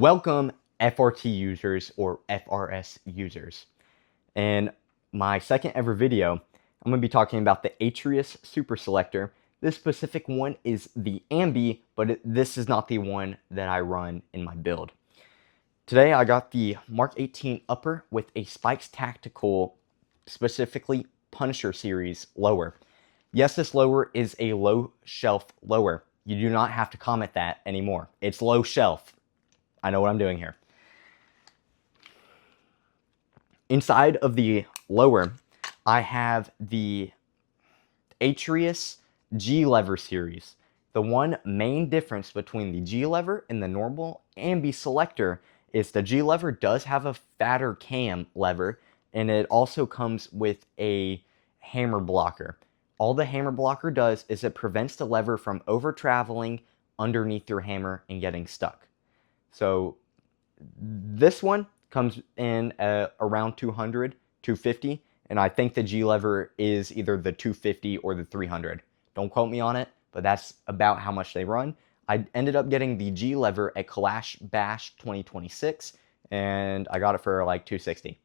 Welcome FRT users or FRS users. In my second ever video, I'm going to be talking about the Atrius Super Selector. This specific one is the Ambi, but this is not the one that I run in my build. Today I got the Mark 18 upper with a Spikes Tactical, specifically Punisher series lower. Yes, this lower is a low shelf lower. You do not have to comment that anymore. It's low shelf. I know what I'm doing here. Inside of the lower, I have the Atrius G-Lever series. The one main difference between the G-Lever and the normal Ambi selector is the G-Lever does have a fatter cam lever, and it also comes with a hammer blocker. All the hammer blocker does is it prevents the lever from over traveling underneath your hammer and getting stuck. So this one comes in around 200, 250, and I think the G-Lever is either the 250 or the 300. Don't quote me on it, but that's about how much they run. I ended up getting the G-Lever at Clash Bash 2026, and I got it for like 260.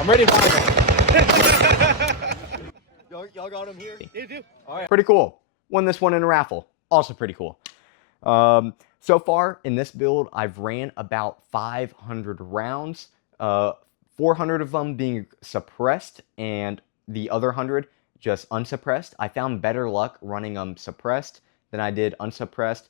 I'm ready to Y'all got them here? They do. All right. Pretty cool. Won this one in a raffle. Also pretty cool. So far in this build, I've ran about 500 rounds, 400 of them being suppressed and the other 100 just unsuppressed. I found better luck running them suppressed than I did unsuppressed.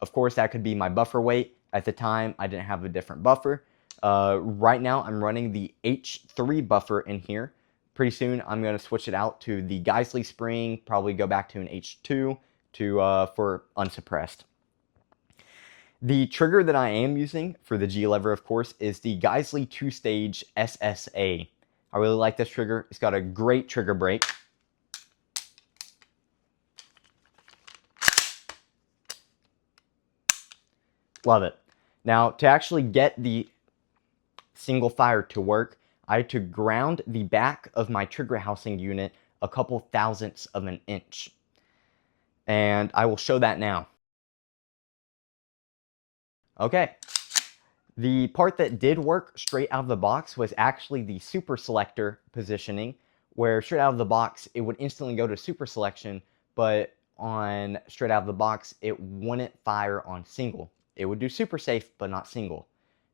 Of course, that could be my buffer weight. At the time, I didn't have a different buffer. Right now, I'm running the H3 buffer in here. Pretty soon, I'm going to switch it out to the Geisley spring, probably go back to an H2 for unsuppressed. The trigger that I am using for the G-Lever, of course, is the Geisley 2-stage SSA. I really like this trigger. It's got a great trigger break. Love it. Now, to actually get the single fire to work, I had to ground the back of my trigger housing unit a couple thousandths of an inch. And I will show that now. Okay. The part that did work straight out of the box was actually the super selector positioning, where straight out of the box it would instantly go to super selection, but on straight out of the box it wouldn't fire on single. It would do super safe, but not single.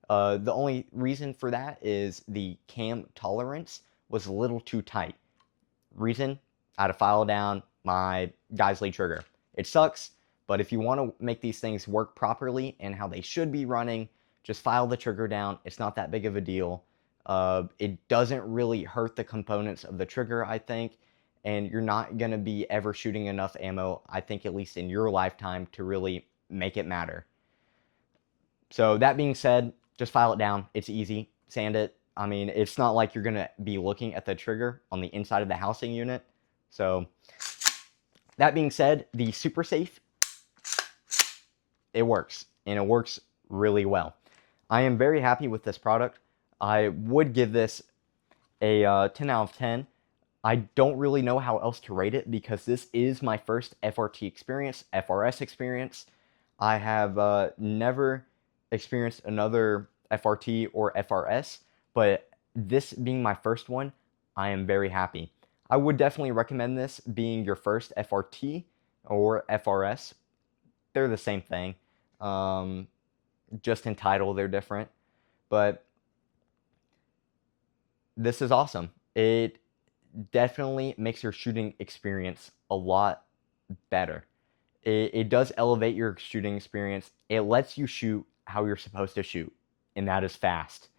The only reason for that is the cam tolerance was a little too tight. Reason? I had to file down my Geisley trigger. It sucks, but if you want to make these things work properly and how they should be running, just file the trigger down. It's not that big of a deal. It doesn't really hurt the components of the trigger, I think, and you're not going to be ever shooting enough ammo, I think, at least in your lifetime, to really make it matter. So that being said, just file it down. It's easy. Sand it. I mean, it's not like you're going to be looking at the trigger on the inside of the housing unit. So that being said, the Super Safe, it works. And it works really well. I am very happy with this product. I would give this a 10 out of 10. I don't really know how else to rate it because this is my first FRT experience, FRS experience. I have never experienced another FRT or FRS, but this being my first one, I am very happy. I would definitely recommend this being your first FRT or FRS. They're the same thing. Just in title, they're different. But this is awesome. It definitely makes your shooting experience a lot better. It does elevate your shooting experience. It lets you shoot how you're supposed to shoot, and that is fast.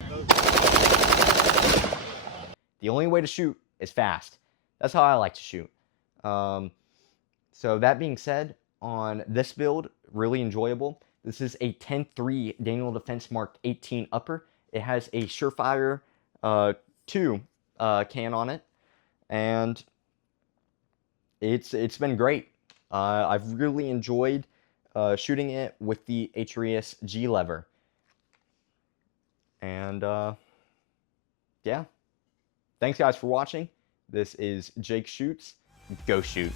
The only way to shoot is fast. That's how I like to shoot. So that being said, on this build, really enjoyable. This is a 10.3 Daniel Defense Mark 18 upper. It has a Surefire 2 can on it, and it's been great. I've really enjoyed shooting it with the Atrius G-Lever. And yeah, thanks guys for watching. This is Jake Shoots. go shoot.